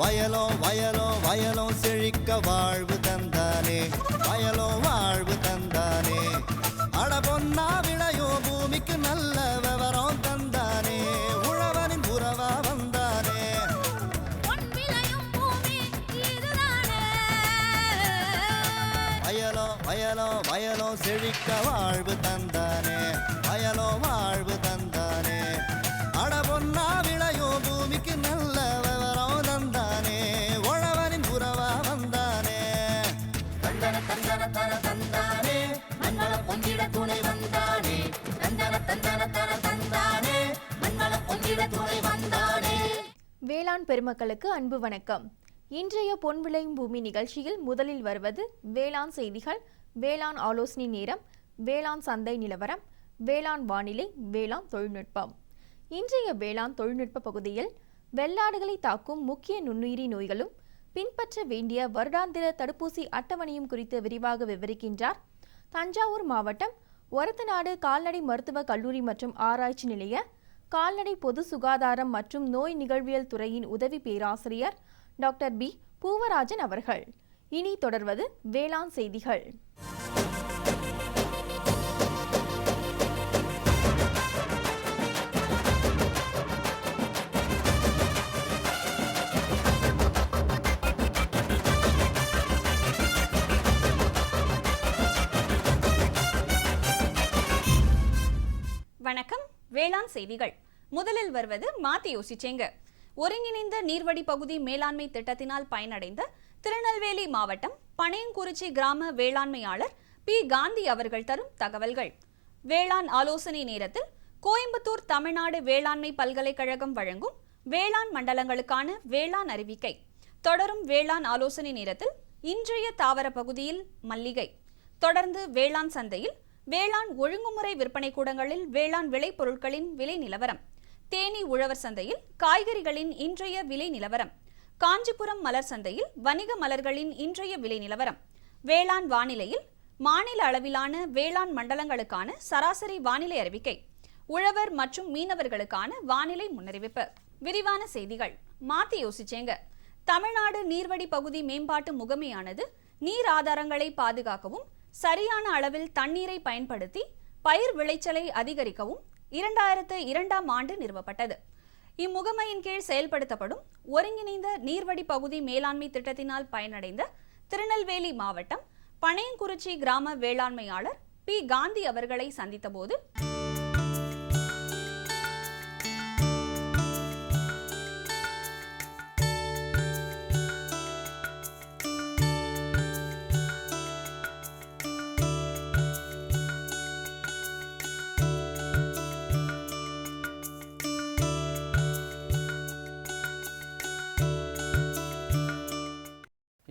வயலோ வயலோ வயலோ செழிக்க வாழ்வு தந்தானே, வயலோ வாழ்வு தந்தானே. அட பொன்னா விளையோ பூமிக்கு நல்ல விவரம் தந்தானே, உழவனின் உறவா வந்தானே. வயலோ வயலோ வயலோ செழிக்க வாழ்வு தந்தானே, வயலோ வாழ்வு தந்தானே. அட பொன்னா விளையோ பூமிக்கு நல்ல விவரம் தந்தானே, உழவனின் உறவா வந்தானே. தந்தன தந்தன தன தந்தானே, மண்வள பொங்கிட துணை வந்தானே. தந்தன தந்தன தன தந்தானே, மண்வள பொங்கிட துணை வந்தானே. வேளாண் பெருமக்களுக்கு அன்பு வணக்கம். இன்றைய பொன் விளையும் பூமி நிகழ்ச்சியில் முதலில் வருவது வேளாண் செய்திகள், வேளாண் ஆலோசனை நேரம், வேளாண் சந்தை நிலவரம், வேளாண் வானிலை, வேளாண் தொழில்நுட்பம். இன்றைய வேளாண் தொழில்நுட்ப பகுதியில் வெள்ளாடுகளை தாக்கும் முக்கிய நுண்ணுயிரி நோய்களும் பின்பற்ற வேண்டிய வருடாந்திர தடுப்பூசி அட்டவணையும் குறித்து விரிவாக விவரிக்கின்றார் தஞ்சாவூர் மாவட்டம் ஒரத்தநாடு கால்நடை மருத்துவ கல்லூரி மற்றும் ஆராய்ச்சி நிலைய கால்நடை பொது சுகாதாரம் மற்றும் நோய் நிகழ்வியல் துறையின் உதவி பேராசிரியர் டாக்டர் பி பூவராஜன் அவர்கள். இனி தொடர்வது வேளாண் செய்திகள். வணக்கம். வேளாண் செய்திகள். முதலில் வருவது மாத்தி யோசிச்சேங்க. ஒருங்கிணைந்த நீர்வடி பகுதி மேலாண்மை திட்டத்தினால் பயனடைந்த திருநெல்வேலி மாவட்டம் பனையங்குறிச்சி கிராம வேளாண்மையாளர் பி காந்தி அவர்கள் தரும் தகவல்கள். வேளாண் ஆலோசனை நேரத்தில் கோயம்புத்தூர் தமிழ்நாடு வேளாண்மை பல்கலைக்கழகம் வழங்கும் வேளாண் மண்டலங்களுக்கான வேளாண் அறிவிக்கை. தொடரும் வேளாண் ஆலோசனை நேரத்தில் இன்றைய தாவர பகுதியில் மல்லிகை. தொடர்ந்து வேளாண் சந்தையில் வேளாண் ஒழுங்குமுறை விற்பனை கூடங்களில் வேளாண் விளைபொருட்களின் விலை நிலவரம், தேனி உழவர் சந்தையில் காய்கறிகளின் இன்றைய விலை நிலவரம், காஞ்சிபுரம் மலர் சந்தையில் வணிக மலர்களின் இன்றைய விலை நிலவரம், வேளாண் வானிலையில் மாநில அளவிலான வேளாண் மண்டலங்களுக்கான சராசரி வானிலை அறிவிக்கை, உழவர் மற்றும் மீனவர்களுக்கான வானிலை முன்னறிவிப்பு. விரிவான செய்திகள். மாத்தி யோசிச்சேங்க. தமிழ்நாடு நீர்வடி பகுதி மேம்பாட்டு முகமையானது நீர் ஆதாரங்களை பாதுகாக்கவும் சரியான அளவில் தண்ணீரை பயன்படுத்தி பயிர் விளைச்சலை அதிகரிக்கவும் 2002ஆம் ஆண்டு நிறுவப்பட்டது. இம்முகமையின் கீழ் செயல்படுத்தப்படும் ஒருங்கிணைந்த நீர்வடி பகுதி மேலாண்மை திட்டத்தினால் பயனடைந்த திருநெல்வேலி மாவட்டம் பனையங்குறிச்சி கிராம வேளாண்மையாளர் பி காந்தி அவர்களை சந்தித்த போது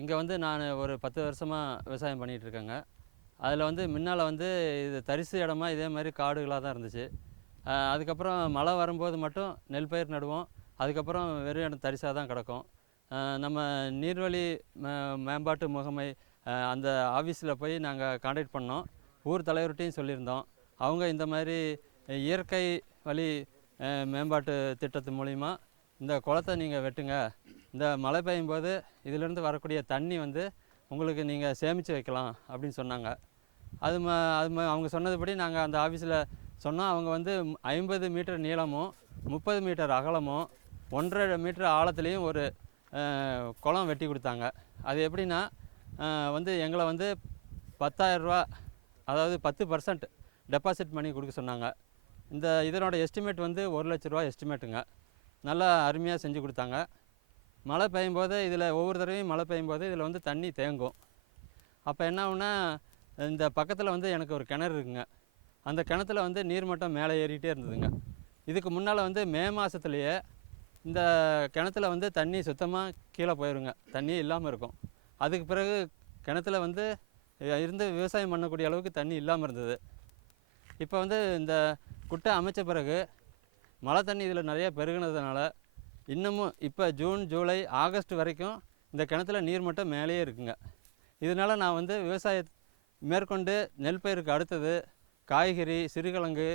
இங்கே நான் ஒரு 10 வருஷமாக விவசாயம் பண்ணிகிட்ருக்கேங்க. அதில் முன்னால் இது தரிசு இடமா இதே மாதிரி காடுகளாக தான் இருந்துச்சு. அதுக்கப்புறம் மழை வரும்போது மட்டும் நெல் பயிர் நடுவோம். அதுக்கப்புறம் வெறும் இடம் தரிசாக தான் கிடக்கும். நம்ம நீர்வழி மேம்பாட்டு முகமை அந்த ஆஃபீஸில் போய் நாங்கள் கான்டாக்ட் பண்ணோம். ஊர் தலைவர்கிட்டையும் சொல்லியிருந்தோம். அவங்க இந்த மாதிரி இயற்கை வழி மேம்பாட்டு திட்டத்து மூலிமா இந்த குளத்தை நீங்கள் வெட்டுங்க, இந்த மழை பெய்யும் போது இதிலேருந்து வரக்கூடிய தண்ணி உங்களுக்கு நீங்கள் சேமித்து வைக்கலாம் அப்படின்னு சொன்னாங்க. அவங்க சொன்னதுபடி நாங்கள் அந்த ஆஃபீஸில் சொன்னோம். அவங்க 50 மீட்டர் நீளமும் 30 மீட்டர் அகலமும் 1.5 மீட்டர் ஆழத்துலேயும் ஒரு குளம் வெட்டி கொடுத்தாங்க. அது எப்படின்னா எங்களை 10,000 ரூபா, அதாவது 10% டெபாசிட் பண்ணி கொடுக்க சொன்னாங்க. இதனோட எஸ்டிமேட் 1 லட்ச ரூபா எஸ்டிமேட்டுங்க. நல்லா அருமையாக செஞ்சு கொடுத்தாங்க. மழை பெய்யும்போது இதில் ஒவ்வொரு தடவையும் மழை பெய்யும்போது இதில் தண்ணி தேங்கும். அப்போ என்ன ஆகுனா, இந்த பக்கத்தில் எனக்கு ஒரு கிணறு இருக்குங்க. அந்த கிணத்துல நீர்மட்டம் மேலே ஏறிக்கிட்டே இருந்ததுங்க. இதுக்கு முன்னால் மே மாதத்துலேயே இந்த கிணத்துல தண்ணி சுத்தமாக கீழே போயிருங்க, தண்ணியே இல்லாமல் இருக்கும். அதுக்கு பிறகு கிணத்துல இருந்து விவசாயம் பண்ணக்கூடிய அளவுக்கு தண்ணி இல்லாமல் இருந்தது. இப்போ இந்த குட்டை அமைச்ச பிறகு மழை தண்ணி இதில் நிறைய பெருகினதுனால இன்னமும் இப்போ ஜூன், ஜூலை, ஆகஸ்ட் வரைக்கும் இந்த கிணத்துல நீர்மட்டம் மேலேயே இருக்குங்க. இதனால் நான் விவசாயம் மேற்கொண்டு நெல் பயிருக்கு அடுத்தது காய்கறி, சிறுகிழங்கு,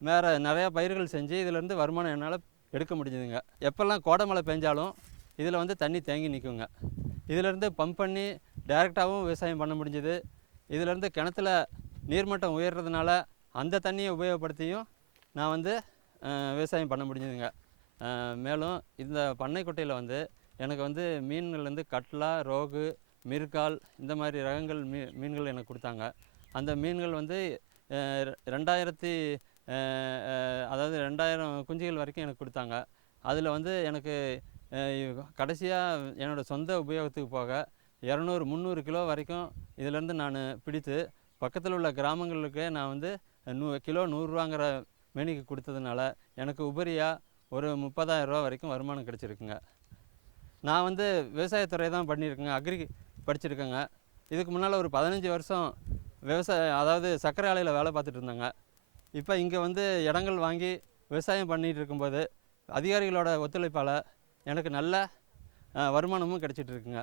வேறு நிறையா பயிர்கள் செஞ்சு இதிலேருந்து வருமானம் என்னால் எடுக்க முடிஞ்சுதுங்க. எப்போல்லாம் கோடை மழை பெஞ்சாலும் இதில் வந்து தண்ணி தேங்கி நிற்குங்க. இதிலேருந்து பம்ப் பண்ணி டைரெக்டாகவும் விவசாயம் பண்ண முடிஞ்சுது. இதிலேருந்து கிணத்துல நீர்மட்டம் உயர்றதுனால அந்த தண்ணியை உபயோகப்படுத்தியும் நான் வந்து விவசாயம் பண்ண முடிஞ்சுதுங்க. மேலும் இந்த பண்ணைக்குட்டையில் வந்து எனக்கு வந்து மீன்கள் வந்து கட்லா, ரோகு, மிர்கால் இந்த மாதிரி ரகங்கள் மீன்கள் எனக்கு கொடுத்தாங்க. அந்த மீன்கள் வந்து 2000 குஞ்சுகள் வரைக்கும் எனக்கு கொடுத்தாங்க. அதில் வந்து எனக்கு கடைசியாக என்னோடய சொந்த உபயோகத்துக்கு போக 200-300 கிலோ வரைக்கும் இதிலேருந்து நான் பிடித்து பக்கத்தில் உள்ள கிராமங்களுக்கு நான் வந்து கிலோ 100 ரூபாங்கிற மேனிக்கு கொடுத்ததுனால எனக்கு உபரியாக ஒரு 30,000 ரூபா வரைக்கும் வருமானம் கிடச்சிருக்குங்க. நான் வந்து விவசாயத்துறை தான் பண்ணியிருக்கேங்க, அக்ரி படிச்சிருக்கேங்க. இதுக்கு முன்னால் ஒரு 15 வருஷம் அதாவது சர்க்கரை ஆலையில் வேலை பார்த்துட்டு இருந்தாங்க. இப்போ இங்கே வந்து இடங்கள் வாங்கி விவசாயம் பண்ணிகிட்டு இருக்கும்போது அதிகாரிகளோட ஒத்துழைப்பால் எனக்கு நல்ல வருமானமும் கிடைச்சிட்டு இருக்குங்க.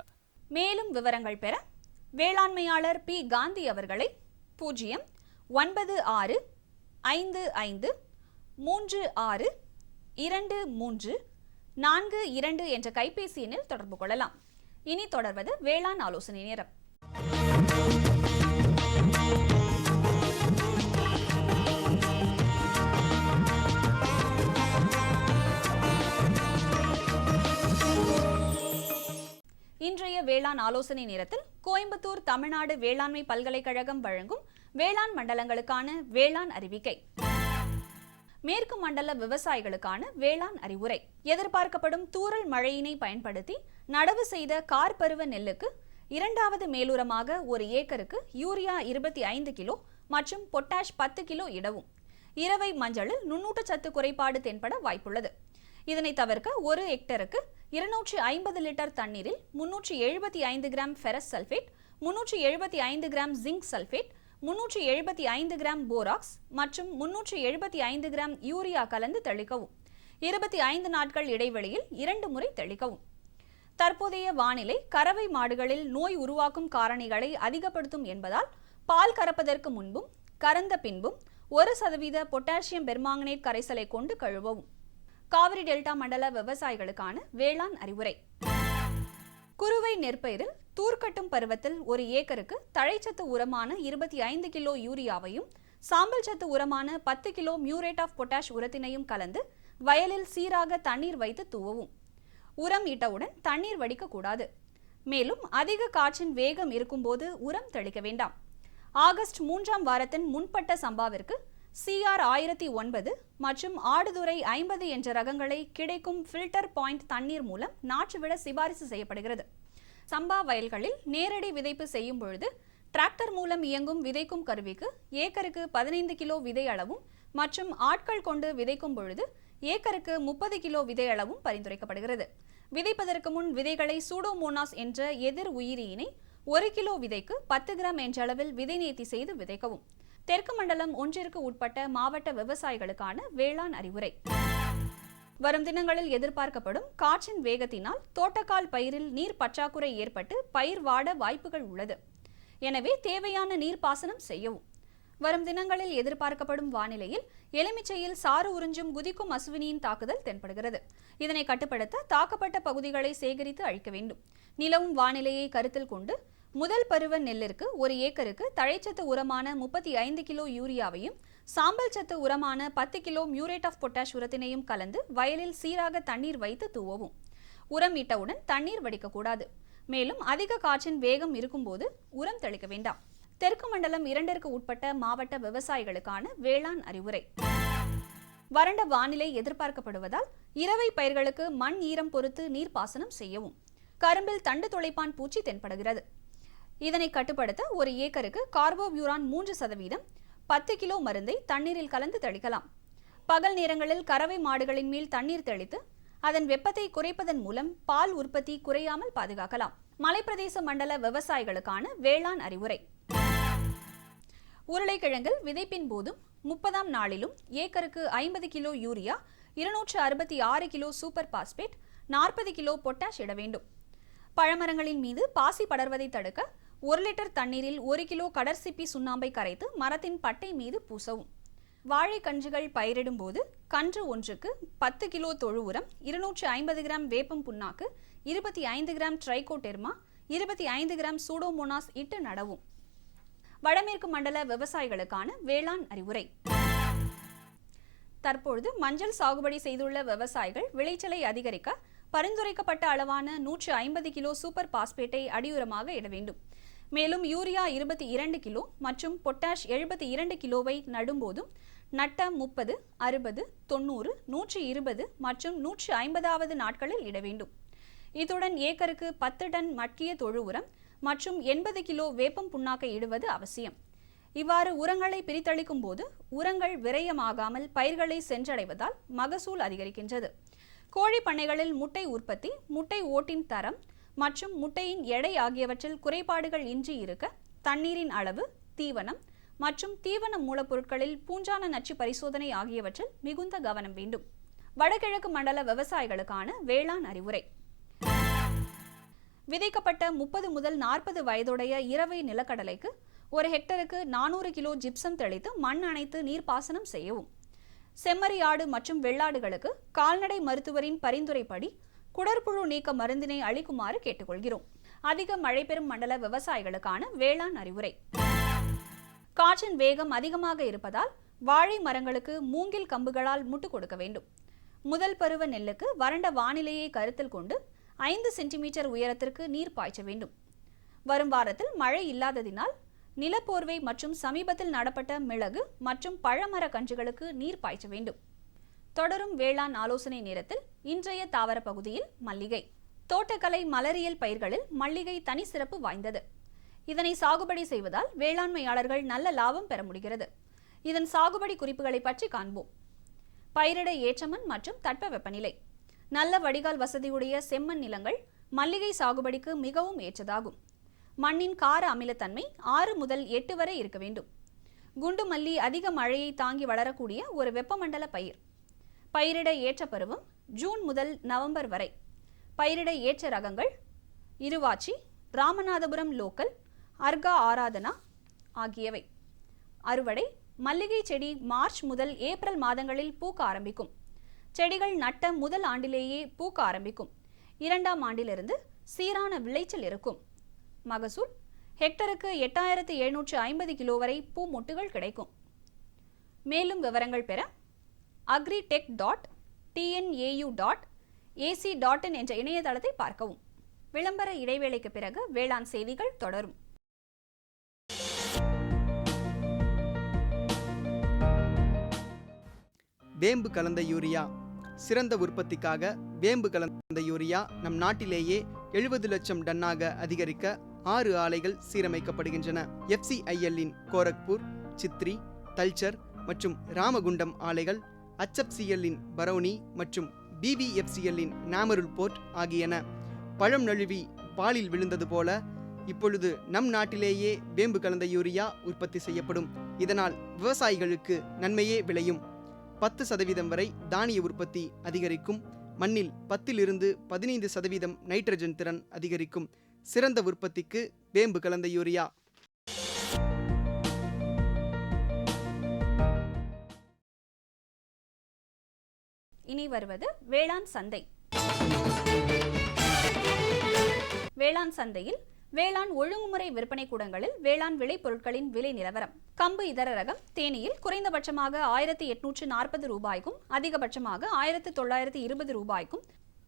மேலும் விவரங்கள் பெற வேளாண்மையாளர் பி. காந்தி அவர்களை 096562342 என்ற கைபேசி எண்ணில் தொடர்பு கொள்ளலாம். இனி தொடர்வது வேளாண் ஆலோசனை நேரம். இன்றைய வேளாண் ஆலோசனை நேரத்தில் கோயம்புத்தூர் தமிழ்நாடு வேளாண்மை பல்கலைக்கழகம் வழங்கும் வேளாண் மண்டலங்களுக்கான வேளாண் அறிவிக்கை. மேற்கு மண்டல விவசாயிகளுக்கான வேளாண் அறிவுரை. எதிர்பார்க்கப்படும் தூறல் மழையினை பயன்படுத்தி நடவு செய்த கார் பருவ நெல்லுக்கு 2வது மேலுரமாக ஒரு ஏக்கருக்கு யூரியா 25 கிலோ மற்றும் பொட்டாஷ் 10 கிலோ இடவும். இரவை மஞ்சளில் நுண்ணூட்டச்சத்து குறைபாடு தென்பட வாய்ப்புள்ளது. இதனை தவிர்க்க ஒரு ஹெக்டருக்கு 250 லிட்டர் தண்ணீரில் 375 gram ferrous sulphate, 375 gram zinc sulphate, 375 gram borax மற்றும் 375 கிராம் யூரியா கலந்து தெளிக்கவும். 25 நாட்கள் இடைவெளியில் 2 முறை தெளிக்கவும். தற்போதைய வானிலை கறவை மாடுகளில் நோய் உருவாக்கும் காரணிகளை அதிகப்படுத்தும் என்பதால் பால் கறப்பதற்கு முன்பும் கறந்த பின்பும் 1% பொட்டாசியம் பெர்மாங்கனேட் கரைசலை கொண்டு கழுவவும். காவிரி டெல்டா மண்டல விவசாயிகளுக்கான வேளாண் அறிவுரை. குறுவை நெற்பயிரில் தூர்க்கட்டும் பருவத்தில் ஒரு ஏக்கருக்கு தழைச்சத்து உரமான 25 கிலோ யூரியாவையும் சாம்பல் சத்து உரமான 10 கிலோ மியூரேட் ஆஃப் பொட்டாஷ் உரத்தினையும் கலந்து வயலில் சீராக தண்ணீர் வைத்து தூவவும். உரம் இட்டவுடன் தண்ணீர் வடிக்கக்கூடாது. மேலும் அதிக காற்றின் வேகம் இருக்கும்போது உரம் தெளிக்க வேண்டாம். ஆகஸ்ட் 3ஆம் வாரத்தின் முன்பட்ட சம்பாவிற்கு CR 1009 மற்றும் ஆடுதுறை 50 என்ற ரகங்களை கிடைக்கும் ஃபில்டர் பாயிண்ட் தண்ணீர் மூலம் நாற்றுவிட சிபாரிசு செய்யப்படுகிறது. சம்பா வயல்களில் நேரடி விதைப்பு செய்யும் பொழுது டிராக்டர் மூலம் இயங்கும் விதைக்கும் கருவிக்கு ஏக்கருக்கு 15 கிலோ விதை அளவும் மற்றும் ஆட்கள் கொண்டு விதைக்கும் பொழுது ஏக்கருக்கு 30 கிலோ விதை அளவும் பரிந்துரைக்கப்படுகிறது. விதைப்பதற்கு முன் விதைகளை சூடோமோனாஸ் என்ற எதிர் உயிரியினை 1 கிலோ விதைக்கு 10 கிராம் என்ற அளவில் விதை நேர்த்தி செய்து விதைக்கவும். தெற்கு மண்டலம் 1ற்கு உட்பட்ட மாவட்ட விவசாயிகளுக்கான வேளாண் அறிவுரை. வரும் தினங்களில் எதிர்பார்க்கப்படும் காற்றின் வேகத்தினால் தோட்டக்கால் பயிரில் நீர் பற்றாக்குறை ஏற்பட்டு பயிர் வாட வாய்ப்புகள் உள்ளது. எனவே தேவையான நீர்ப்பாசனம் செய்யவும். வரும் தினங்களில் எதிர்பார்க்கப்படும் வானிலையில் எலுமிச்சையில் சாறு உறிஞ்சும் குதிக்கும் அசுவினியின் தாக்குதல் தென்படுகிறது. இதனை கட்டுப்படுத்த தாக்கப்பட்ட பகுதிகளை சேகரித்து அழிக்க வேண்டும். நிலவும் வானிலையை கருத்தில் கொண்டு முதல் பருவ நெல்லிற்கு ஒரு ஏக்கருக்கு தழைச்சத்து உரமான 35 கிலோ யூரியாவையும் சாம்பல் சத்து உரமான 10 கிலோ மியூரேட் ஆஃப் பொட்டாஷ் உரத்தினையும் கலந்து வயலில் சீராக தண்ணீர் வைத்து தூவவும். உரம் இட்டவுடன் தண்ணீர் வடிக்கக்கூடாது. மேலும் அதிக காற்றின் வேகம் இருக்கும்போது உரம் தெளிக்க வேண்டாம். தெற்கு மண்டலம் 2ற்கு உட்பட்ட மாவட்ட விவசாயிகளுக்கான வேளாண் அறிவுரை. வறண்ட வானிலை எதிர்பார்க்கப்படுவதால் இரவை பயிர்களுக்கு மண் ஈரம் பொறுத்து நீர்ப்பாசனம் செய்யவும். கரும்பில் தண்டு துளைப்பான் பூச்சி தென்படுகிறது. இதனை கட்டுப்படுத்த ஒரு ஏக்கருக்கு கார்போபியூரான் 3% 10 கிலோ மருந்தை தண்ணீரில் கலந்து தெளிக்கலாம். பகல் நேரங்களில் கறவை மாடுகளின் மேல் தண்ணீர் தெளித்து அதன் வெப்பத்தை குறைப்பதன் மூலம் பால் உற்பத்தி குறையாமல் பாதுகாக்கலாம். மலைப்பிரதேச மண்டல விவசாயிகளுக்கான வேளாண் அறிவுரை. உருளைக்கிழங்கில் விதைப்பின் போதும் 30ஆம் நாளிலும் ஏக்கருக்கு 50 kilo urea, 266 kilo super phosphate, 40 kilo potash இட வேண்டும். பழமரங்களின் மீது பாசி படர்வதை தடுக்க 1 லிட்டர் தண்ணீரில் 1 கிலோ கடற்சிப்பி சுண்ணாம்பை கரைத்து மரத்தின் பட்டை மீது பூசவும். வாழை கன்றுகள் பயிரிடும் போது கன்று ஒன்றுக்கு 10 கிலோ தொழு உரம், 250 கிராம் வேப்பம் புண்ணாக்கு, 25 கிராம் ட்ரைகோடெர்மா, 25 கிராம் சூடோமோனாஸ் இட்டு நடவும். வடமேற்கு மண்டல விவசாயிகளுக்கான வேளாண் அறிவுரை. தற்பொழுது மஞ்சள் சாகுபடி செய்துள்ள விவசாயிகள் விளைச்சலை அதிகரிக்க பரிந்துரைக்கப்பட்ட அளவான 150 கிலோ சூப்பர் பாஸ்பேட்டை அடியுரமாக இட வேண்டும். மேலும் யூரியா 22 கிலோ மற்றும் பொட்டாஷ் 72 கிலோவை நடும்போதும் நட்ட 30, 60, 90, 120 மற்றும் 150வது நாட்களில் இட வேண்டும். இத்துடன் ஏக்கருக்கு 10 டன் மட்கிய தொழு உரம் மற்றும் 80 கிலோ வேப்பம் புண்ணாக்கை இடுவது அவசியம். இவ்வாறு உரங்களை பிரித்தளிக்கும் போது உரங்கள் விரயமாகாமல் பயிர்களை சென்றடைவதால் மகசூல் அதிகரிக்கின்றது. கோழி பண்ணைகளில் முட்டை உற்பத்தி, முட்டை ஓட்டின் தரம் மற்றும் முட்டையின் எடை ஆகியவற்றில் குறைபாடுகள் இன்றி இருக்க தண்ணீரின் அளவு, தீவனம் மற்றும் தீவன மூலப்பொருட்களில் பூஞ்சான நச்சு பரிசோதனை ஆகியவற்றில் மிகுந்த கவனம் வேண்டும். வடகிழக்கு மண்டல விவசாயிகளுக்கான வேளாண் அறிவுரை. விதைக்கப்பட்ட 30 முதல் 40 வயதுடைய இரவை நிலக்கடலைக்கு 1 ஹெக்டருக்கு 400 கிலோ ஜிப்சம் தெளித்து மண் அணைத்து நீர்ப்பாசனம் செய்யவும். செம்மறி ஆடு மற்றும் வெள்ளாடுகளுக்கு கால்நடை மருத்துவரின் பரிந்துரைப்படி குடற்புழு நீக்க மருந்தினை அளிக்குமாறு கேட்டுக்கொள்கிறோம். அதிக மழை பெறும் மண்டல விவசாயிகளுக்கான வேளாண் அறிவுரை. காற்றின் வேகம் அதிகமாக இருப்பதால் வாழை மரங்களுக்கு மூங்கில் கம்புகளால் முட்டு கொடுக்க வேண்டும். முதல் பருவ நெல்லுக்கு வறண்ட வானிலையை கருத்தில் கொண்டு 5 சென்டிமீட்டர் உயரத்திற்கு நீர் பாய்ச்ச வேண்டும். வரும் வாரத்தில் மழை இல்லாததினால் நிலப்போர்வை மற்றும் சமீபத்தில் நடப்பட்ட மிளகு மற்றும் பழமர கன்றுகளுக்கு நீர் பாய்ச்ச வேண்டும். தொடரும் வேளாண் ஆலோசனை நேரத்தில் இன்றைய தாவர பகுதியில் மல்லிகை. தோட்டக்கலை மலரியல் பயிர்களில் மல்லிகை தனி சிறப்பு வாய்ந்தது. இதனை சாகுபடி செய்வதால் வேளாண்மையாளர்கள் நல்ல லாபம் பெற முடிகிறது. இதன் சாகுபடி குறிப்புகளை பற்றி காண்போம். பயிரிட ஏற்றமண் மற்றும் தட்பவெப்பநிலை. நல்ல வடிகால் வசதியுடைய செம்மண் நிலங்கள் மல்லிகை சாகுபடிக்கு மிகவும் ஏற்றதாகும். மண்ணின் கார அமிலத்தன்மை 6 முதல் 8 வரை இருக்க வேண்டும். குண்டு மல்லி அதிக மழையை தாங்கி வளரக்கூடிய ஒரு வெப்பமண்டல பயிர். பயிரிட ஏற்ற பருவம் ஜூன் முதல் நவம்பர் வரை. பயிரிட ஏற்ற ரகங்கள் இருவாச்சி, ராமநாதபுரம் லோக்கல், அர்கா ஆராதனா ஆகியவை. அறுவடை மல்லிகை செடி மார்ச் முதல் ஏப்ரல் மாதங்களில் பூக்க ஆரம்பிக்கும். செடிகள் நட்ட முதல் ஆண்டிலேயே பூக்க ஆரம்பிக்கும். 2ஆம் ஆண்டிலிருந்து சீரான விளைச்சல் இருக்கும். மகசூல் ஹெக்டருக்கு 8750 கிலோ வரை பூ மொட்டுகள் கிடைக்கும். மேலும் விவரங்கள் பெற agritech.tnau.ac.in என்ற இணையதளத்தை பார்க்கவும். விளம்பர இடைவேளைக்கு பிறகு வேளாண் செய்திகள் தொடரும். வேம்பு கலந்த யூரியா. சிறந்த உற்பத்திக்காக வேம்பு கலந்த யூரியா நம் நாட்டிலேயே 70 லட்சம் டன்னாக அதிகரிக்க 6 ஆலைகள் சீரமைக்கப்படுகின்றன. FCIL-இன் கோரக்பூர், சித்ரி, தல்ச்சர் மற்றும் ராமகுண்டம் ஆலைகள், HFCL-இன் பரௌனி மற்றும் BVFCL-இன் நாமருல் போர்ட் ஆகியன. பழம் நழுவி பாலில் விழுந்தது போல இப்பொழுது நம் நாட்டிலேயே வேம்பு கலந்த யூரியா உற்பத்தி செய்யப்படும். இதனால் விவசாயிகளுக்கு நன்மையே விளையும். 10% வரை தானிய உற்பத்தி அதிகரிக்கும். மண்ணில் 10 to 15% நைட்ரஜன் திறன் அதிகரிக்கும். சிறந்த உற்பத்திக்கு வேம்பு கலந்த யூரியா. இனி வருவது வேளாண் சந்தை. வேளாண் சந்தையில் வேளாண் ஒழுங்குமுறை விற்பனை கூடங்களில் வேளாண் விளைபொருட்களின் விலை நிலவரம். கம்பு இதர ரகம் தேனியில் குறைந்தபட்சமாக 1840 ரூபாய்க்கும் அதிகபட்சமாக 1920 ரூபாய்க்கும்,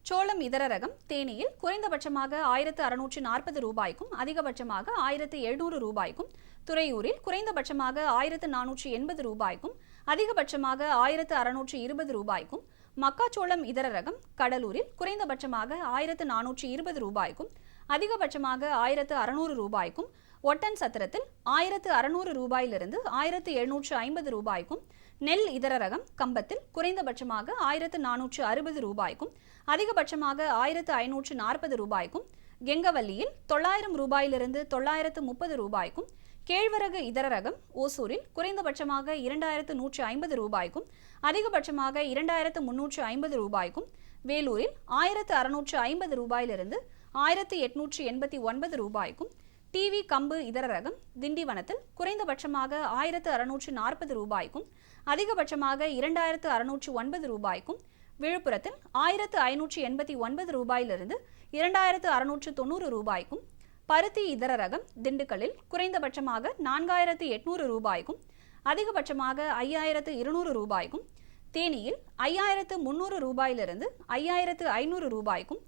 சோளம் இதர ரகம் தேனியில் குறைந்தபட்சமாக 1640 ரூபாய்க்கும் அதிகபட்சமாக 1700 ரூபாய்க்கும், துறையூரில் குறைந்தபட்சமாக 1480 ரூபாய்க்கும் அதிகபட்சமாக 1620 ரூபாய்க்கும், மக்காச்சோளம் இதர ரகம் கடலூரில் குறைந்தபட்சமாக 1420 ரூபாய்க்கும் அதிகபட்சமாக 1600 ரூபாய்க்கும், ஒட்டன் சத்திரத்தில் 1600 ரூபாயிலிருந்து 1750 ரூபாய்க்கும், நெல் இதர ரகம் கம்பத்தில் குறைந்தபட்சமாக 1460 ரூபாய்க்கும் அதிகபட்சமாக 1540 ரூபாய்க்கும், கெங்கவல்லியில் 900 ரூபாயிலிருந்து 930 ரூபாய்க்கும், கேழ்வரகு இதர ரகம் ஓசூரில் குறைந்தபட்சமாக 2150 ரூபாய்க்கும் அதிகபட்சமாக 2350 ரூபாய்க்கும், வேலூரில் 1650 ரூபாயிலிருந்து 1889 ரூபாய்க்கும், டிவி கம்பு இதர ரகம் திண்டிவனத்தில் குறைந்தபட்சமாக 1640 ரூபாய்க்கும் அதிகபட்சமாக 2609 ரூபாய்க்கும், விழுப்புரத்தில் 1589 ரூபாயிலிருந்து 2690 ரூபாய்க்கும், பருத்தி இதர ரகம் திண்டுக்கல்லில் குறைந்தபட்சமாக 4800 ரூபாய்க்கும் அதிகபட்சமாக 5200 ரூபாய்க்கும், தேனியில் 5300 ரூபாயிலிருந்து 5500 ரூபாய்க்கும்,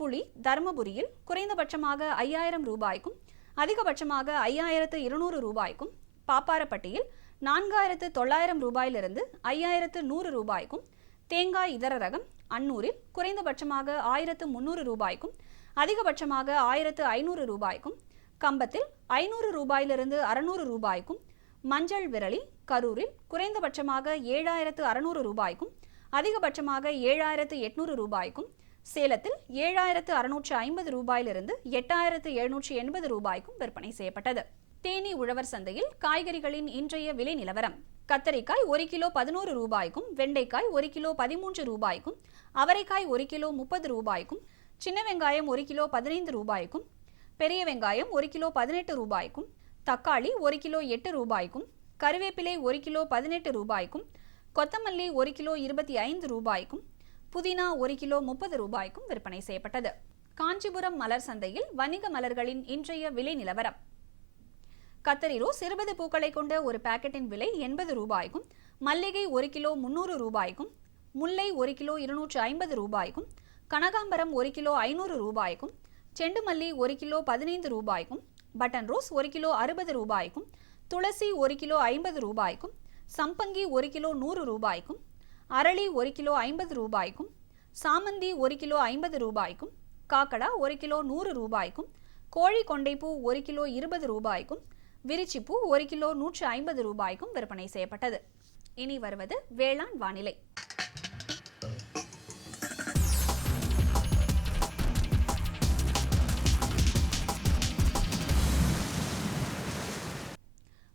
புளி தருமபுரியில் குறைந்தபட்சமாக 5000 ரூபாய்க்கும் அதிகபட்சமாக 5200 ரூபாய்க்கும், பாப்பாரப்பட்டியில் 4900 ரூபாயிலிருந்து 5100 ரூபாய்க்கும், தேங்காய் இதர ரகம் அன்னூரில் குறைந்தபட்சமாக 1300 ரூபாய்க்கும் அதிகபட்சமாக 1500 ரூபாய்க்கும், கம்பத்தில் 500 ரூபாயிலிருந்து 600 ரூபாய்க்கும், மஞ்சள் விரலி கரூரில் குறைந்தபட்சமாக 7600 ரூபாய்க்கும் அதிகபட்சமாக 7800 ரூபாய்க்கும், சேலத்தில் 7650 ரூபாயிலிருந்து 8780 ரூபாய்க்கும் விற்பனை செய்யப்பட்டது. தேனி உழவர் சந்தையில் காய்கறிகளின் இன்றைய விலை நிலவரம். கத்தரிக்காய் 1 கிலோ 11 ரூபாய்க்கும், வெண்டைக்காய் 1 கிலோ 13 ரூபாய்க்கும், அவரைக்காய் 1 கிலோ 30 ரூபாய்க்கும், சின்ன வெங்காயம் 1 கிலோ 15 ரூபாய்க்கும், பெரிய வெங்காயம் 1 கிலோ 18 ரூபாய்க்கும், தக்காளி 1 கிலோ 8 ரூபாய்க்கும், கருவேப்பிலை 1 கிலோ 18 ரூபாய்க்கும், கொத்தமல்லி 1 கிலோ 25 ரூபாய்க்கும், புதினா 1 கிலோ 30 ரூபாய்க்கும் விற்பனை செய்யப்பட்டது. காஞ்சிபுரம் மலர் சந்தையில் வணிக மலர்களின் இன்றைய விலை நிலவரம். கத்தரி ரோஸ் 20 பூக்களை கொண்ட ஒரு பாக்கெட்டின் விலை 80 ரூபாய்க்கும், மல்லிகை 1 கிலோ 300 ரூபாய்க்கும், முல்லை 1 கிலோ 250 ரூபாய்க்கும், கனகாம்பரம் 1 கிலோ 500 ரூபாய்க்கும், செண்டுமல்லி 1 கிலோ 15 ரூபாய்க்கும், பட்டன் ரோஸ் 1 கிலோ 60 ரூபாய்க்கும், துளசி 1 கிலோ 50 ரூபாய்க்கும், சம்பங்கி 1 கிலோ 100 ரூபாய்க்கும், அரளி 1 கிலோ 50 ரூபாய்க்கும், சாமந்தி 1 கிலோ 50 ரூபாய்க்கும், காக்கடா 1 கிலோ 100 ரூபாய்க்கும், கோழி கொண்டைப்பூ 1 கிலோ 20 ரூபாய்க்கும், விரிச்சிப்பூ 1 கிலோ 150 ரூபாய்க்கும் விற்பனை செய்யப்பட்டது. இனி வருவது வேளாண் வானிலை.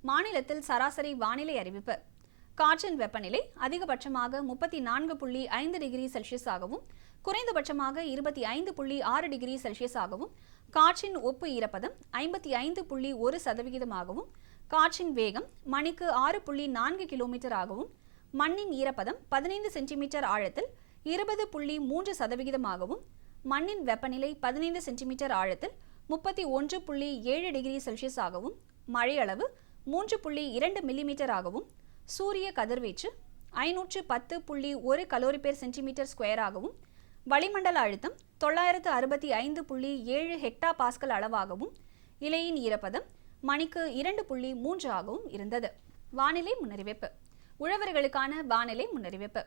மாநிலத்தில் சராசரி வானிலை அறிவிப்பு. காற்றின் வெப்பநிலை அதிகபட்சமாக 34.5 டிகிரி செல்சியஸாகவும் குறைந்தபட்சமாக 25.6 டிகிரி செல்சியஸாகவும், காற்றின் ஒப்பு ஈரப்பதம் 55.1%, காற்றின் வேகம் மணிக்கு 6.4 கிலோமீட்டராகவும், மண்ணின் ஈரப்பதம் 15 சென்டிமீட்டர் ஆழத்தில் 20.3%, மண்ணின் வெப்பநிலை 15 சென்டிமீட்டர் ஆழத்தில் 31.7 டிகிரி செல்சியஸாகவும், மழையளவு 3.2 மில்லிமீட்டராகவும், சூரிய கதிர்வீச்சு 510.1 கலோரி பெர் சென்டிமீட்டர் ஸ்கொயராகவும், வளிமண்டல அழுத்தம் 965.7 ஹெக்டா பாஸ்கல் அளவாகவும், இலையின் ஈரப்பதம் மணிக்கு 2.3 ஆகவும் இருந்தது. வானிலை முன்னறிவிப்பு. உழவர்களுக்கான வானிலை முன்னறிவிப்பு.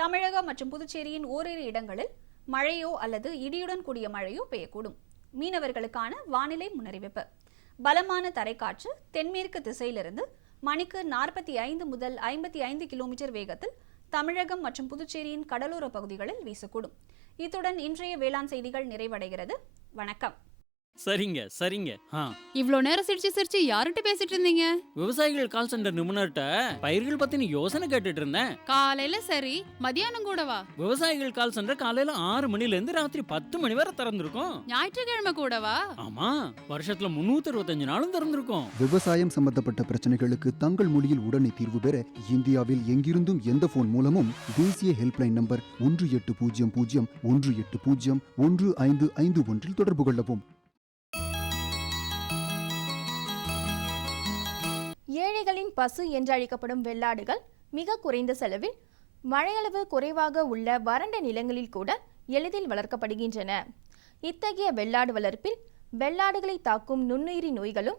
தமிழகம் மற்றும் புதுச்சேரியின் ஓரிரு இடங்களில் மழையோ அல்லது இடியுடன் கூடிய மழையோ பெய்யக்கூடும். மீனவர்களுக்கான வானிலை முன்னறிவிப்பு. பலமான தரைக்காற்று தென்மேற்கு திசையிலிருந்து மணிக்கு 45 முதல் 55 கிலோமீட்டர் வேகத்தில் தமிழகம் மற்றும் புதுச்சேரியின் கடலோர பகுதிகளில் வீசக்கூடும். இத்துடன் இன்றைய வேளாண் செய்திகள் நிறைவடைகிறது. வணக்கம். சரிங்க சரிங்க. இவ்ளோ நேரம் சிரிச்சு யார்கிட்ட பேசிட்டு இருந்தீங்க? விவசாயிகள் கால் சென்டர் நிபுணர்கிட்ட பயிர்கள் பத்தின யோசனை கேட்டுட்டு இருந்தேன். காலையில சரி, மதியானம் கூடவா? விவசாயிகள் கால் சென்டர் காலையில 6 மணில இருந்து ராத்திரி 10 மணி வரை திறந்திருக்கும். ஞாயிற்றுக்கிழமை கூடவா? ஆமா, வருஷத்துல 365 நாளும் திறந்திருக்கும். விவசாயம் சம்பந்தப்பட்ட பிரச்சனைகளுக்கு தங்கள் மொழியில் உடனே தீர்வு பெற இந்தியாவில் எங்கிருந்தும் எந்த போன் மூலமும் தேசிய ஹெல்ப்லைன் நம்பர் 1800 தொடர்பு கொள்ளவும். ஏழைகளின் பசு என்றழைக்கப்படும் வெள்ளாடுகள் மிக குறைந்த செலவில் மழையளவு குறைவாக உள்ள வறண்ட நிலங்களில் கூட எளிதில் வளர்க்கப்படுகின்றன. இத்தகைய வெள்ளாடு வளர்ப்பில் வெள்ளாடுகளை தாக்கும் நுண்ணுயிரி நோய்களும்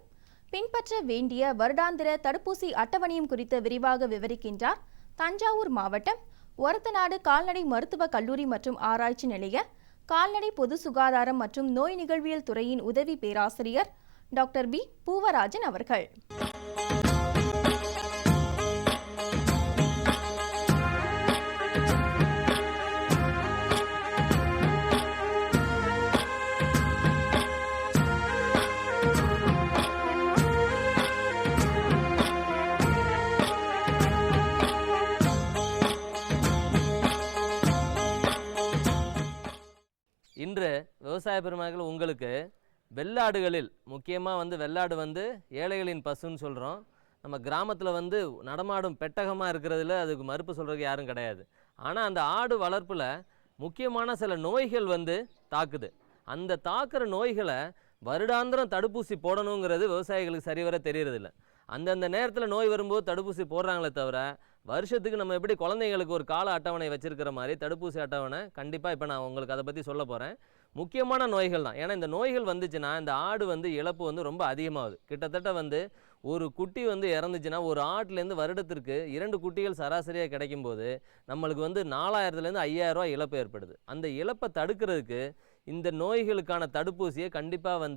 பின்பற்ற வேண்டிய வருடாந்திர தடுப்பூசி அட்டவணையும் குறித்து விரிவாக விவரிக்கின்றார் தஞ்சாவூர் மாவட்டம் ஒரத்தநாடு கால்நடை மருத்துவக் கல்லூரி மற்றும் ஆராய்ச்சி நிலைய கால்நடை பொது சுகாதாரம் மற்றும் நோய் நிகழ்வியல் துறையின் உதவி பேராசிரியர் டாக்டர் பி. பூவராஜன் அவர்கள். இன்று விவசாய பெருமக்கள் உங்களுக்கு வெள்ளாடுகளில் முக்கியமாக வெள்ளாடு ஏழைகளின் பசுன்னு சொல்கிறோம். நம்ம கிராமத்தில் நடமாடும் பெட்டகமாக இருக்கிறதுல அதுக்கு மறுப்பு சொல்கிறதுக்கு யாரும் கிடையாது. ஆனால் அந்த ஆடு வளர்ப்பில் முக்கியமான சில நோய்கள் தாக்குது. அந்த தாக்குற நோய்களை வருடாந்திரம் தடுப்பூசி போடணுங்கிறது விவசாயிகளுக்கு சரிவர தெரியறதில்ல. அந்தந்த நேரத்தில் நோய் வரும்போது தடுப்பூசி போடுறாங்களே தவிர, வருஷத்துக்கு நம்ம எப்படி குழந்தைங்களுக்கு ஒரு கால அட்டவணை வச்சிருக்கிற மாதிரி தடுப்பூசி அட்டவணை கண்டிப்பாக இப்போ நான் உங்களுக்கு அதை பற்றி சொல்ல போகிறேன். முக்கியமான நோய்கள் தான். ஏன்னா இந்த நோய்கள் வந்துச்சுன்னா இந்த ஆடு இழப்பு ரொம்ப அதிகமாகுது. கிட்டத்தட்ட ஒரு குட்டி இறந்துச்சுன்னா ஒரு ஆட்டிலேருந்து வருடத்திற்கு 2 குட்டிகள் சராசரியாக கிடைக்கும்போது நம்மளுக்கு 4000லேருந்து 5000 ரூபா இழப்பு ஏற்படுது. அந்த இழப்பை தடுக்கிறதுக்கு இந்த நோய்களுக்கான தடுப்பூசியை கண்டிப்பாக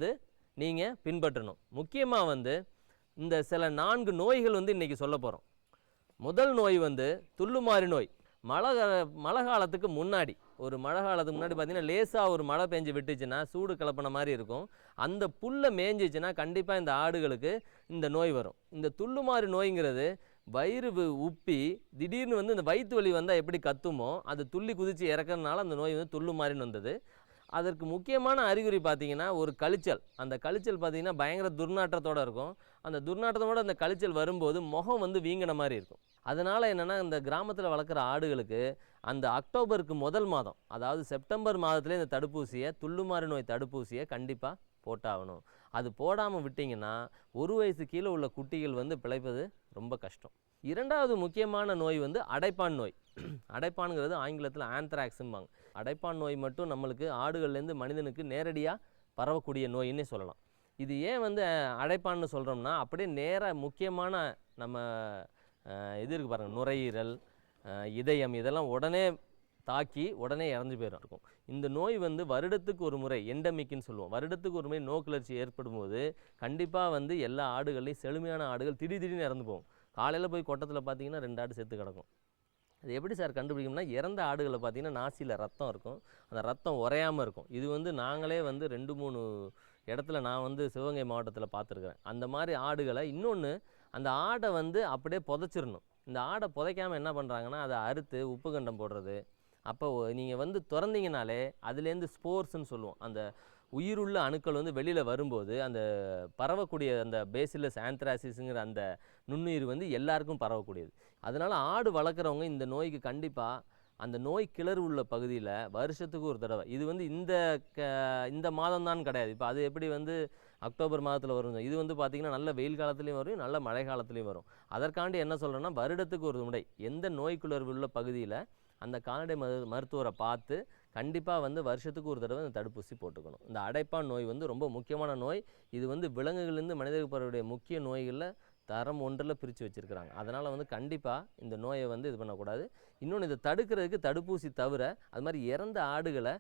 நீங்கள் பின்பற்றணும். முக்கியமாக இந்த சில 4 நோய்கள் இன்றைக்கி சொல்ல போகிறோம். முதல் நோய் துள்ளுமாறி நோய். மழை காலத்துக்கு முன்னாடி, ஒரு மழை காலத்துக்கு முன்னாடி பார்த்தீங்கன்னா லேசாக ஒரு மழை பெஞ்சு விட்டுச்சுன்னா சூடு கலப்பின மாதிரி இருக்கும். அந்த புல்லை மேய்ஞ்சிச்சுன்னா கண்டிப்பாக இந்த ஆடுகளுக்கு இந்த நோய் வரும். இந்த துள்ளுமாறி நோய்ங்கிறது வயிறு உப்பி திடீர்னு இந்த வயிற்று வலி வந்தால் எப்படி கத்துமோ அது துள்ளி குதித்து இறக்கறதுனால அந்த நோய் துள்ளுமாறின்னு வந்தது. அதற்கு முக்கியமான அறிகுறி பார்த்தீங்கன்னா ஒரு கழிச்சல். அந்த கழிச்சல் பார்த்தீங்கன்னா பயங்கர துர்நாற்றத்தோடு இருக்கும். அந்த துர்நாற்றத்தோடு அந்த கழிச்சல் வரும்போது முகம் வீங்கின மாதிரி இருக்கும். அதனால் என்னென்னா இந்த கிராமத்தில் வளர்க்குற ஆடுகளுக்கு அந்த அக்டோபருக்கு முதல் மாதம், அதாவது செப்டம்பர் மாதத்துலேயே இந்த தடுப்பூசியை, துள்ளுமாறி நோய் தடுப்பூசியை கண்டிப்பாக போட்டாகணும். அது போடாமல் விட்டிங்கன்னா 1 வயசு கீழே உள்ள குட்டிகள் பிழைப்பது ரொம்ப கஷ்டம். இரண்டாவது முக்கியமான நோய் அடைப்பான் நோய். அடைப்பான்ங்கிறது ஆங்கிலத்தில் ஆந்த்ராக்ஸும்பாங்க. அடைப்பான் நோய் மட்டும் நம்மளுக்கு ஆடுகள்லேருந்து மனிதனுக்கு நேரடியாக பரவக்கூடிய நோயின்னே சொல்லலாம். இது ஏன் அடைப்பான்னு சொல்கிறோம்னா, அப்படியே நேராக முக்கியமான நம்ம இது இருக்குது பாருங்கள், நுரையீரல், இதயம், இதெல்லாம் உடனே தாக்கி உடனே இறந்து போயிடும். இந்த நோய் வருடத்துக்கு ஒரு முறை, எண்டமிக்னு சொல்லுவோம், வருடத்துக்கு ஒரு முறை நோக்கிளர்ச்சி ஏற்படும் போது கண்டிப்பாக எல்லா ஆடுகள்லையும் செழுமையான ஆடுகள் திடீர்னு இறந்து போகும். காலையில் போய் கொட்டத்தில் பார்த்தீங்கன்னா 2 ஆடு செத்து கிடக்கும். அது எப்படி சார் கண்டுபிடிக்கும்னா, இறந்த ஆடுகளை பார்த்தீங்கன்னா நாசியில் ரத்தம் இருக்கும், அந்த ரத்தம் உறையாமல் இருக்கும். இது நாங்களே 2-3 இடத்துல நான் சிவகங்கை மாவட்டத்தில் பார்த்துருக்குறேன். அந்த மாதிரி ஆடுகளை, இன்னொன்று அந்த ஆடை அப்படியே புதைச்சிடணும். இந்த ஆடை புதைக்காமல் என்ன பண்ணுறாங்கன்னா அதை அறுத்து உப்பு கண்டம் போடுறது. அப்போ நீங்கள் திறந்தீங்கனாலே அதுலேருந்து ஸ்போர்ஸ்ன்னு சொல்லுவோம், அந்த உயிருள்ள அணுக்கள் வெளியில் வரும்போது அந்த பரவக்கூடிய அந்த பேசிலஸ் ஆந்த்ராசிஸுங்கிற அந்த நுண்ணுயிர் எல்லாருக்கும் பரவக்கூடியது. அதனால் ஆடு வளர்க்குறவங்க இந்த நோய்க்கு கண்டிப்பாக அந்த நோய் கிளறு உள்ள பகுதியில் வருஷத்துக்கு ஒரு தடவை, இது இந்த மாதம் தான் கிடையாது. இப்போ அது எப்படி அக்டோபர் மாதத்தில் வரும், இது பார்த்திங்கன்னா நல்ல வெயில் காலத்துலேயும் வரும், நல்ல மழை காலத்துலேயும் வரும். அதற்காண்டி என்ன சொல்கிறேன்னா, வருடத்துக்கு ஒரு முறை எந்த நோய் கிளறு உள்ள பகுதியில் அந்த கால்நடை மருத்துவரை பார்த்து கண்டிப்பாக வருஷத்துக்கு ஒரு தடவை இந்த தடுப்பூசி போட்டுக்கணும். இந்த அடைப்பான் நோய் ரொம்ப முக்கியமான நோய். இது விலங்குகள்லேருந்து மனிதர்களுக்கு பரவக்கூடிய முக்கிய நோய்களில் தரம் 1ல் பிரித்து வச்சுருக்கிறாங்க. அதனால் கண்டிப்பாக இந்த நோயை இது பண்ணக்கூடாது. இன்னொன்று, இதை தடுக்கிறதுக்கு தடுப்பூசி தவிர அது மாதிரி இறந்த ஆடுகளை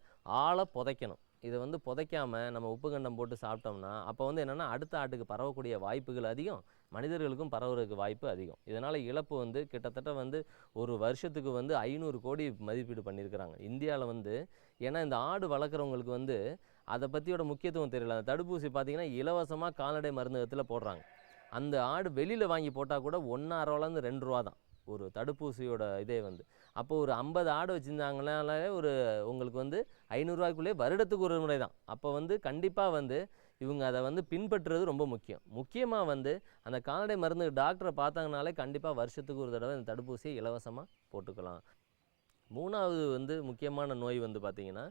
ஆளை புதைக்கணும். இதை புதைக்காமல் நம்ம உப்பு கண்டம் போட்டு சாப்பிட்டோம்னா அப்போ என்னென்னா அடுத்த ஆட்டுக்கு பரவக்கூடிய வாய்ப்புகள் அதிகம், மனிதர்களுக்கும் பரவுறதுக்கு வாய்ப்பு அதிகம். இதனால் இழப்பு கிட்டத்தட்ட ஒரு வருஷத்துக்கு 500 கோடி மதிப்பீடு பண்ணியிருக்கிறாங்க இந்தியாவில். ஏன்னா இந்த ஆடு வளர்க்குறவங்களுக்கு அதை பற்றியோட முக்கியத்துவம் தெரியல. அந்த தடுப்பூசி பார்த்திங்கன்னா இலவசமாக கால்நடை மருந்தகத்தில் போடுறாங்க. அந்த ஆடு வெளியில் வாங்கி போட்டால் கூட 1.5 ரூபாலேருந்து 2 ரூபா தான் ஒரு தடுப்பூசியோட இதே. அப்போ ஒரு 50 ஆடு வச்சுருந்தாங்கனாலே உங்களுக்கு 500 ரூபாய்க்குள்ளேயே வருடத்துக்கு ஒரு முறை தான். அப்போ கண்டிப்பாக இவங்க அதை பின்பற்றுறது ரொம்ப முக்கியம். முக்கியமாக அந்த கால்நடை மருந்து டாக்டரை பார்த்தாங்கனாலே கண்டிப்பாக வருஷத்துக்கு ஒரு தடவை இந்த தடுப்பூசியை இலவசமாக போட்டுக்கலாம். 3வது முக்கியமான நோய் பார்த்திங்கன்னா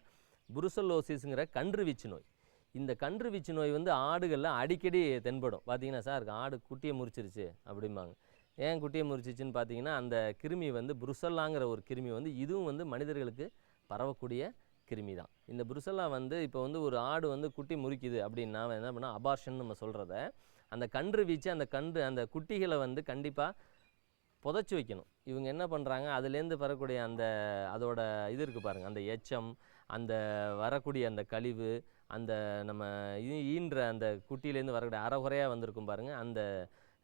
புருசலோசிஸ்ங்கிற கன்றுவீச்சு நோய். இந்த கன்றுவீச்சு நோய் ஆடுகளில் அடிக்கடி தென்படும். பார்த்திங்கன்னா, சார் ஆடு குட்டியை முறிச்சிருச்சு அப்படிம்பாங்க. ஏன் குட்டியை முறிச்சிச்சுன்னு பார்த்தீங்கன்னா, அந்த கிருமி புருசல்லாங்கிற ஒரு கிருமி இதுவும் மனிதர்களுக்கு பரவக்கூடிய கிருமி தான். இந்த புருசல்லா இப்போ ஒரு ஆடு குட்டி முறிக்குது அப்படின்னா என்ன பண்ணால் அபார்ஷன் நம்ம சொல்கிறத, அந்த கன்று வீச்சு அந்த குட்டிகளை கண்டிப்பாக புதைச்சி வைக்கணும். இவங்க என்ன பண்ணுறாங்க, அதுலேருந்து வரக்கூடிய அதோட இது இருக்குது பாருங்கள், அந்த எச்சம், அந்த வரக்கூடிய அந்த கழிவு, அந்த நம்ம ஈன்ற அந்த குட்டியிலேருந்து வரக்கூடிய அரைகுறையாக வந்திருக்கும் பாருங்கள், அந்த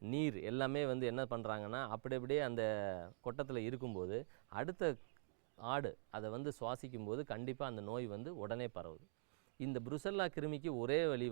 நீர் எல்லாமே என்ன பண்ணுறாங்கன்னா அப்படியே அந்த கொட்டத்தில் இருக்கும்போது அடுத்த ஆடு அதை சுவாசிக்கும்போது கண்டிப்பாக அந்த நோய் உடனே பரவுது. இந்த புருசல்லா கிருமிக்கு ஒரே வழி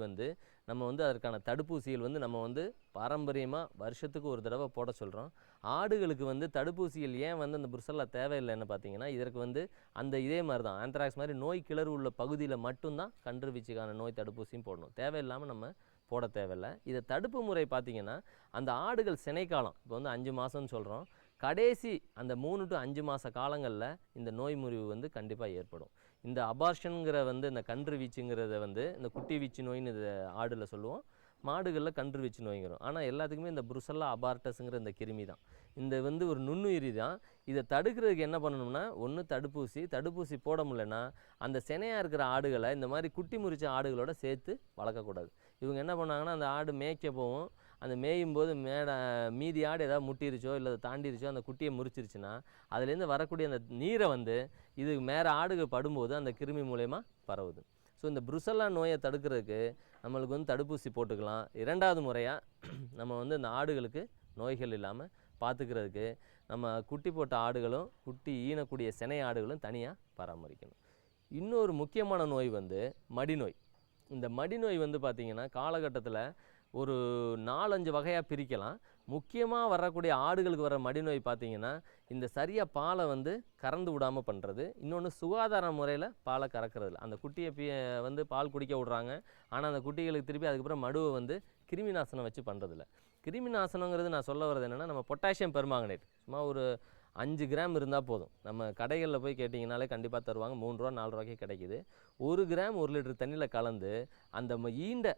நம்ம அதற்கான தடுப்பூசிகள் நம்ம பாரம்பரியமாக வருஷத்துக்கு ஒரு தடவை போட சொல்கிறோம். ஆடுகளுக்கு தடுப்பூசிகள் ஏன் அந்த புருசல்லா தேவையில்லைன்னு பார்த்தீங்கன்னா, இதற்கு அந்த இதே மாதிரி தான் ஆந்த்ராக்ஸ் மாதிரி நோய் கிளறு உள்ள பகுதியில் மட்டும்தான் கன்றுவீச்சுக்கான நோய் தடுப்பூசியும் போடணும். தேவையில்லாமல் நம்ம போட தேவையில்லை. இதை தடுப்பு முறை பார்த்திங்கன்னா, அந்த ஆடுகள் சினைக்காலம் இப்போ 5 மாதம்னு சொல்கிறோம், கடைசி அந்த 3 to 5 மாத காலங்களில் இந்த நோய் முறிவு கண்டிப்பாக ஏற்படும். இந்த அபார்ஷனுங்கிற வந்து இந்த கன்று வீச்சுங்கிறத வந்து இந்த குட்டி வீச்சு நோயின்னு இது ஆடில் சொல்லுவோம், மாடுகளில் கன்று வீச்சு நோய்ங்கிறோம். ஆனால் எல்லாத்துக்குமே இந்த புருசல்லா அபார்டஸுங்கிற இந்த கிருமி தான், இந்த வந்து ஒரு நுண்ணுயிரி தான். இதை தடுக்கிறதுக்கு என்ன பண்ணணும்னா, ஒன்று தடுப்பூசி போட முடியலன்னா அந்த சினையாக இருக்கிற ஆடுகளை இந்த மாதிரி குட்டி முறிச்ச ஆடுகளோட சேர்த்து வளர்க்கக்கூடாது. இவங்க என்ன பண்ணாங்கன்னா, அந்த ஆடு மேய்க்க போகும், அந்த மேயும் போது மீதி ஆடு ஏதாவது முட்டிருச்சோ இல்லை தாண்டிருச்சோ அந்த குட்டியை முறிச்சிருச்சுன்னா அதுலேருந்து வரக்கூடிய அந்த நீரை வந்து இது மேலே ஆடுகள் படும்போது அந்த கிருமி மூலயமா பரவுது. ஸோ இந்த புருசல்லா நோயை தடுக்கிறதுக்கு நம்மளுக்கு வந்து தடுப்பூசி போட்டுக்கலாம். 2வது முறையாக நம்ம வந்து இந்த ஆடுகளுக்கு நோய்கள் இல்லாமல் பார்த்துக்கிறதுக்கு நம்ம குட்டி போட்ட ஆடுகளும் குட்டி ஈனக்கூடிய சினை ஆடுகளும் தனியாக பராமரிக்கணும். இன்னொரு முக்கியமான நோய் வந்து மடிநோய். இந்த மடிநோய் வந்து பார்த்திங்கன்னா காலகட்டத்தில் ஒரு 4-5 வகையாக பிரிக்கலாம். முக்கியமாக வரக்கூடிய ஆடுகளுக்கு வர மடிநோய் பார்த்திங்கன்னா, இந்த சரியாக பாலை வந்து கறந்து விடாமல் பண்ணுறது, இன்னொன்று சுகாதார முறையில் பாலை கறக்கிறதில்ல. அந்த குட்டியை வந்து பால் குடிக்க விட்றாங்க, ஆனால் அந்த குட்டிகளுக்கு திருப்பி அதுக்கப்புறம் மடுவை வந்து கிருமி நாசனம் வச்சு பண்ணுறதில்ல. கிருமி நாசனங்கிறது நான் சொல்ல வர்றது என்னென்னா, நம்ம பொட்டாசியம் பெர்மாங்கனேட் சும்மா ஒரு 5 கிராம் இருந்தால் போதும். நம்ம கடைகளில் போய் கேட்டிங்கனாலே கண்டிப்பாக தருவாங்க, 3 ரூபா 4 ரூபாய்க்கு கிடைக்கிது. 1 கிராம் 1 லிட்டர் தண்ணியில் கலந்து அந்த ஈண்ட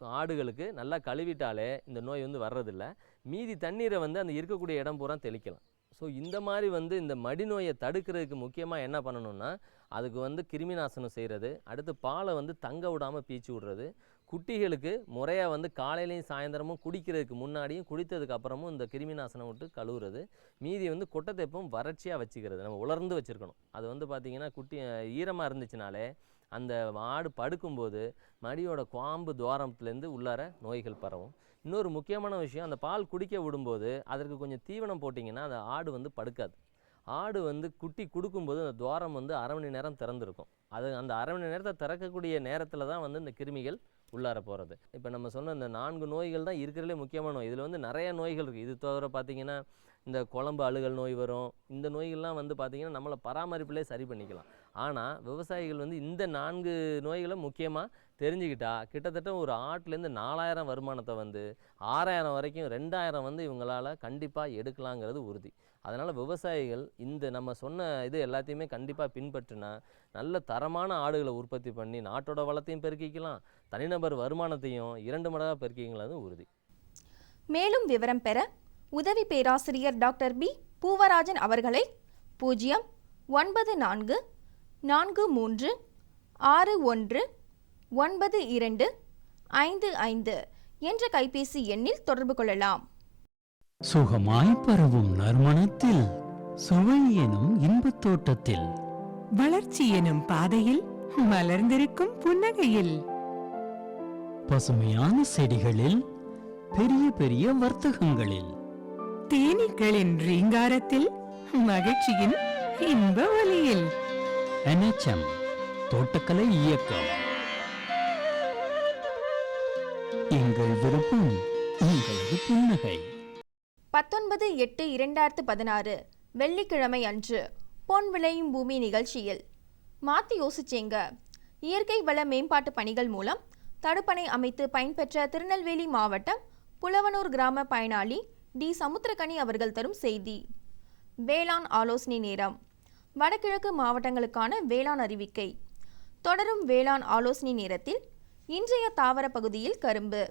ஆடுகளுக்கு நல்லா கழுவிட்டாலே இந்த நோய் வந்து வர்றதில்லை. மீதி தண்ணீரை வந்து அந்த இருக்கக்கூடிய இடம் பூரா தெளிக்கலாம். ஸோ இந்த மாதிரி வந்து இந்த மடிநோயை தடுக்கிறதுக்கு முக்கியமாக என்ன பண்ணணும்னா, அதுக்கு வந்து கிருமி நாசனம் செய்கிறது, அடுத்து பாலை வந்து தங்க விடாமல் பீச்சு விடுறது, குட்டிகளுக்கு முறையாக வந்து காலையிலையும் சாயந்தரமும் குடிக்கிறதுக்கு முன்னாடியும் குடித்ததுக்கு அப்புறமும் இந்த கிருமி நாசனம் விட்டு கழுவுறது, மீதி வந்து கொட்டத்தை எப்பவும் வறட்சியாக வச்சுக்கிறது, நம்ம உலர்ந்து வச்சுருக்கணும். அது வந்து பார்த்திங்கன்னா குட்டி ஈரமாக இருந்துச்சுனாலே அந்த ஆடு படுக்கும்போது மடியோட காம்பு துவாரத்துலேருந்து உள்ளார நோய்கள் பரவும். இன்னொரு முக்கியமான விஷயம், அந்த பால் குடிக்க விடும்போது அதற்கு கொஞ்சம் தீவனம் போட்டிங்கன்னா அந்த ஆடு வந்து படுக்காது. ஆடு வந்து குட்டி கொடுக்கும்போது அந்த துவாரம் வந்து 1/2 மணி நேரம் திறந்துருக்கும். அது அந்த 1/2 மணி நேரத்தை திறக்கக்கூடிய நேரத்தில் தான் வந்து இந்த கிருமிகள் உள்ளார போகிறது. இப்போ நம்ம சொன்ன இந்த 4 நோய்கள் தான் இருக்கிறதுலே முக்கியமான நோய். இதில் வந்து நிறைய நோய்கள் இருக்குது. இது தவிர பார்த்திங்கன்னா இந்த குழம்பு அழுகல் நோய் வரும். இந்த நோய்கள்லாம் வந்து பார்த்திங்கன்னா நம்மளை பராமரிப்பிலே சரி பண்ணிக்கலாம். ஆனால் விவசாயிகள் வந்து இந்த 4 நோய்களை முக்கியமாக தெரிஞ்சுக்கிட்டா கிட்டத்தட்ட ஒரு ஆட்டிலேருந்து 4000 வருமானத்தை வந்து 6000 வரைக்கும் 2000 வந்து இவங்களால் கண்டிப்பாக எடுக்கலாங்கிறது உறுதி. அதனால் விவசாயிகள் இந்த நம்ம சொன்ன இது எல்லாத்தையுமே கண்டிப்பாக பின்பற்றினா நல்ல தரமான ஆடுகளை உற்பத்தி பண்ணி நாட்டோட வளத்தையும் பெருக்கிக்கலாம், தனிநபர் வருமானத்தையும் 2 மடங்காக பெருக்கிக்கலாம்னு உறுதி. மேலும் விவரம் பெற உதவி பேராசிரியர் டாக்டர் பி பூவராஜன் அவர்களை 094 43 61 92 55 என்ற கைபேசி எண்ணில் தொடர்பு கொள்ளலாம். சுகமாய் பரவும் நறுமணத்தில், சுவை எனும் இன்பத் தோட்டத்தில், வளர்ச்சி எனும் பாதையில், மலர்ந்திருக்கும் புன்னகையில், பசுமையான செடிகளில், பெரிய பெரிய வர்த்தகங்களில், தேனீக்களின் ரீங்காரத்தில், மகிழ்ச்சியின் இன்ப ஒலியில். NHM தோட்டக்கலை இயக்கம். எங்கள் விருப்பம் உங்களது புன்னகை. 19/8/2016 வெள்ளிக்கிழமை அன்று பொன் விளையும் பூமி நிகழ்ச்சியில் மாத்தி யோசிச்சேங்க, இயற்கை வள மேம்பாட்டு பணிகள் மூலம் தடுப்பணை அமைத்து பயன்பெற்ற திருநெல்வேலி மாவட்டம் புலவனூர் கிராம பயனாளி டி சமுத்திரகனி அவர்கள் தரும் செய்தி. வேளாண் ஆலோசனை நேரம். வடகிழக்கு மாவட்டங்களுக்கான வேளாண் அறிவிக்கை. தொடரும் வேளாண் ஆலோசனை நேரத்தில் இன்றைய தாவர பகுதியில் கரும்பு.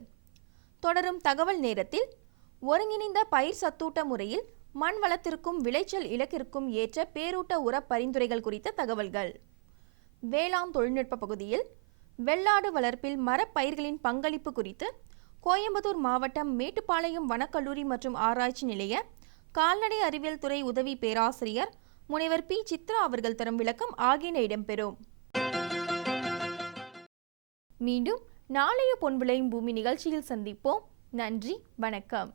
தொடரும் தகவல் நேரத்தில் ஒருங்கிணைந்த பயிர் சத்தூட்ட முறையில் மண் வளத்திற்கும் விளைச்சல் இலக்கிற்கும் ஏற்ற பேரூட்ட உர பரிந்துரைகள் குறித்த தகவல்கள். வேளாண் தொழில்நுட்ப பகுதியில் வெள்ளாடு வளர்ப்பில் மரப்பயிர்களின் பங்களிப்பு குறித்து கோயம்புத்தூர் மாவட்டம் மேட்டுப்பாளையம் வனக்கல்லூரி மற்றும் ஆராய்ச்சி நிலைய கால்நடை அறிவியல் துறை உதவி பேராசிரியர் முனைவர் பி சித்ரா அவர்கள் தரும் விளக்கம் ஆகியன இடம்பெறும். மீண்டும் நாளைய பொன் விளையும் பூமி நிகழ்ச்சியில் சந்திப்போம். நன்றி, வணக்கம்.